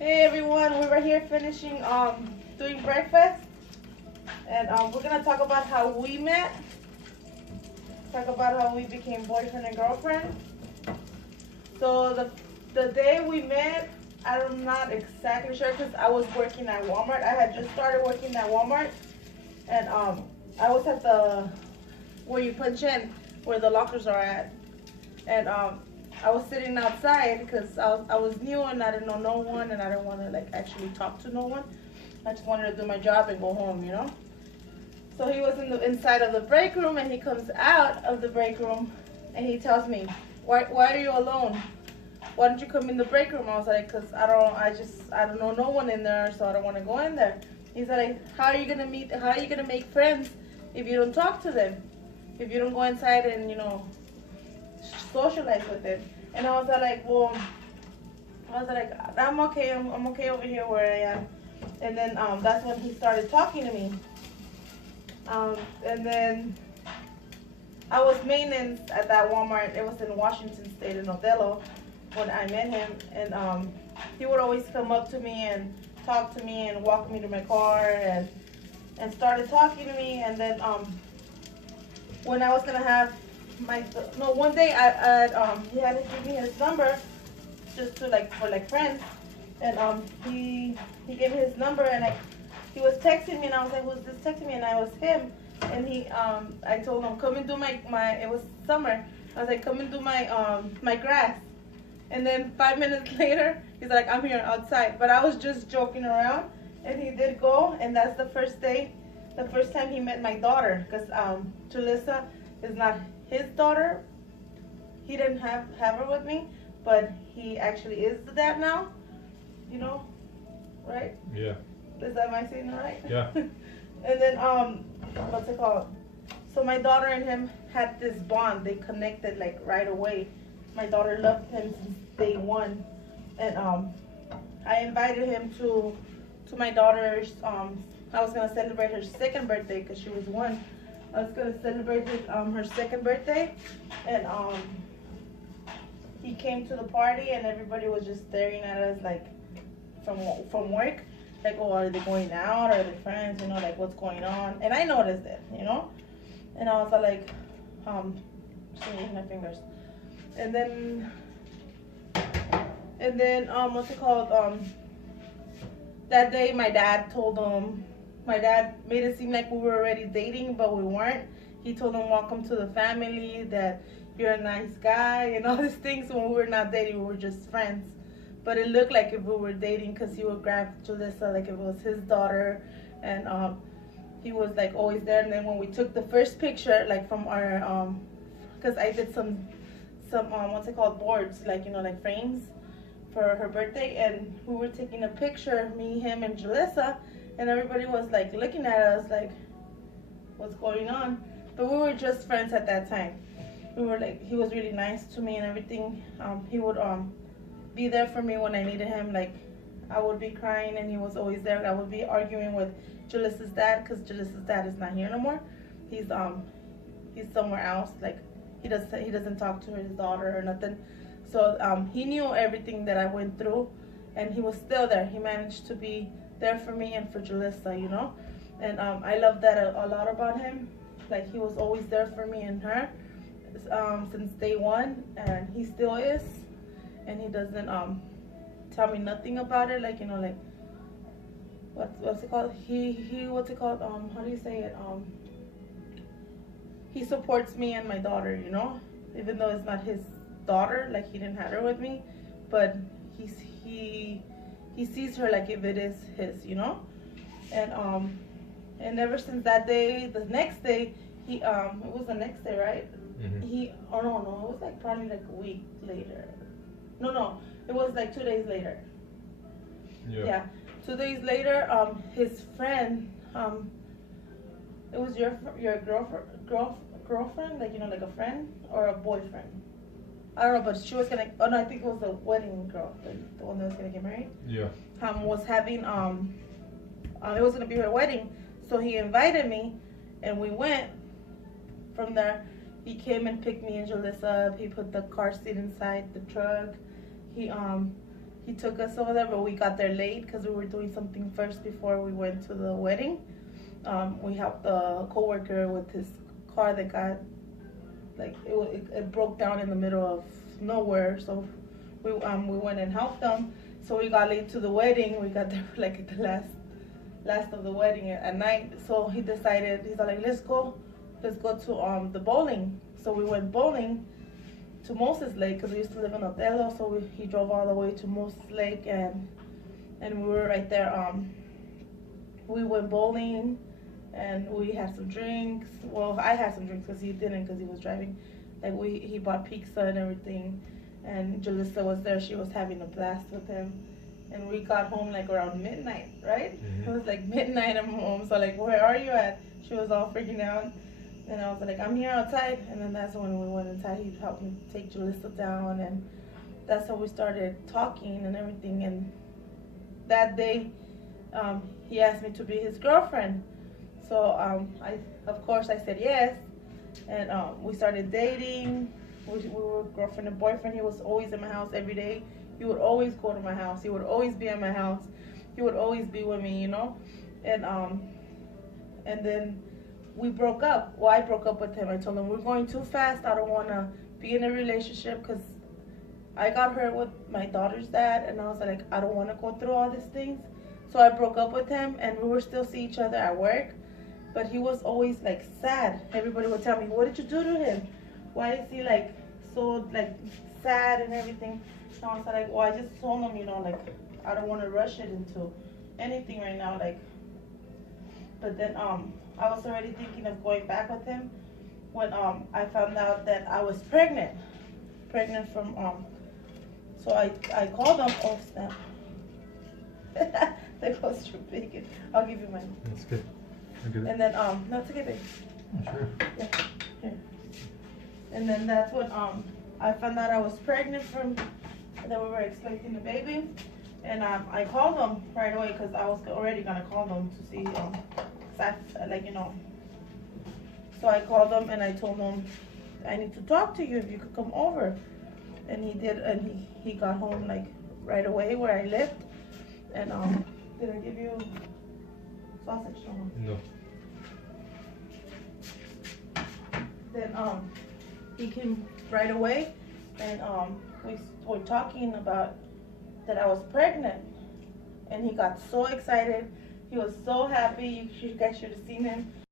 Hey everyone, we were here finishing doing breakfast, and we're gonna talk about how we met. Talk about how we became boyfriend and girlfriend. So the day we met, I'm not exactly sure because I was working at Walmart. I had just started working at Walmart, and I was at the where you punch in, where the lockers are at, and I was sitting outside because I was new and I didn't know no one and I didn't want to like actually talk to no one. I just wanted to do my job and go home, you know. So he was inside of the break room and he comes out of the break room and he tells me, why are you alone? Why don't you come in the break room? I was like, cause I don't know no one in there, so I don't want to go in there. He's like, how are you gonna make friends if you don't talk to them? If you don't go inside and socialize with them? And I was like, well, I'm okay. I'm okay over here where I am. And then that's when he started talking to me. And then I was maintenance at that Walmart. It was in Washington State in Othello when I met him. And he would always come up to me and talk to me and walk me to my car and started talking to me. And then when I was gonna have one day he had to give me his number just to for friends, and he gave me his number and he was texting me and I was like, who's this texting me? And I was him, and I told him, come and do my it was summer. I was like, come and do my grass. And then 5 minutes later, he's like, I'm here outside. But I was just joking around, and he did go, and that's the first time he met my daughter, because Jalissa is not his daughter. He didn't have her with me, but he actually is the dad now. You know, right? Yeah. Am I saying it right? Yeah. And then what's it called? So my daughter and him had this bond. They connected like right away. My daughter loved him since day one, and I invited him to my daughter's. I was gonna celebrate her second birthday because she was one. I was gonna celebrate her second birthday, and he came to the party, and everybody was just staring at us like from work, like, oh, are they going out? Are they friends? You know, like what's going on? And I noticed it, you know, and I was like, swinging my fingers, and then what's it called? That day, my dad made it seem like we were already dating, but we weren't. He told him, welcome to the family, that you're a nice guy, and all these things. When we were not dating, we were just friends. But it looked like if we were dating, because he would grab Jalissa like if it was his daughter, and he was like always there. And then when we took the first picture, like from our, because I did some what's it called, boards, like, you know, like frames for her birthday, and we were taking a picture, me, him, and Jalissa, and everybody was like looking at us like, what's going on? But we were just friends at that time. We were like, he was really nice to me and everything. He would be there for me when I needed him. Like, I would be crying and he was always there. I would be arguing with Jalissa's dad, because Jalissa's dad is not here no more. He's somewhere else. Like, he doesn't talk to his daughter or nothing. So he knew everything that I went through, and he was still there. He managed to be there for me and for Jalissa, you know. And I love that a lot about him. Like, he was always there for me and her since day one, and he still is. And he doesn't tell me nothing about it. Like, you know, like what's it called? He what's it called? How do you say it? He supports me and my daughter, you know, even though it's not his daughter. Like, he didn't have her with me, but he sees her like if it is his, you know. And ever since that day, the next day, it was the next day, right? Mm-hmm. No, it was like probably like a week later. No, it was like 2 days later. Yeah, 2 days later, his friend, it was your girlfriend, like, you know, like a friend or a boyfriend. I don't know, but she was gonna. Oh no, I think it was the wedding girl, the one that was gonna get married. Yeah. Was having it was gonna be her wedding, so he invited me, and we went. From there, he came and picked me and Jalissa up. He put the car seat inside the truck. He he took us over there, but we got there late because we were doing something first before we went to the wedding. We helped the coworker with his car that got, like, it broke down in the middle of nowhere. So we went and helped them. So we got late to the wedding. We got there like at the last of the wedding at night. So he decided, he's like, let's go to the bowling. So we went bowling to Moses Lake because we used to live in Othello. So he drove all the way to Moses Lake, and we were right there. We went bowling and we had some drinks. Well, I had some drinks because he didn't, because he was driving. Like, he bought pizza and everything, and Jalissa was there. She was having a blast with him, and we got home like around midnight, right? Mm-hmm. It was like midnight. I'm home. So like, where are you at? She was all freaking out. And I was like, I'm here outside. And then that's when we went inside. He helped me take Jalissa down, and that's how we started talking and everything. And that day, he asked me to be his girlfriend. So of course I said yes, and we started dating. We were girlfriend and boyfriend. He was always in my house every day. He would always go to my house. He would always be at my house. He would always be with me, you know. And then we broke up. Well, I broke up with him. I told him, we're going too fast. I don't want to be in a relationship because I got hurt with my daughter's dad, and I was like, I don't want to go through all these things. So I broke up with him, and we would still see each other at work, but he was always like sad. Everybody would tell me, what did you do to him? Why is he like so like sad and everything? And I was like, well, I just told him, you know, like, I don't want to rush it into anything right now, like. But then I was already thinking of going back with him when I found out that I was pregnant from so I called him. Oh snap. That goes through bacon. I'll give you mine. That's good. And then no, it's okay, babe. Oh, sure. Yeah. Here. And then that's when I found out I was pregnant from that we were expecting a baby, and I called them right away because I was already gonna call them to see like, you know. So I called them and I told them, I need to talk to you, if you could come over. And he did, and he got home like right away where I lived. And did I give you sausage? No. Then he came right away, and we were talking about that I was pregnant, and he got so excited. He was so happy. You guys should have seen him.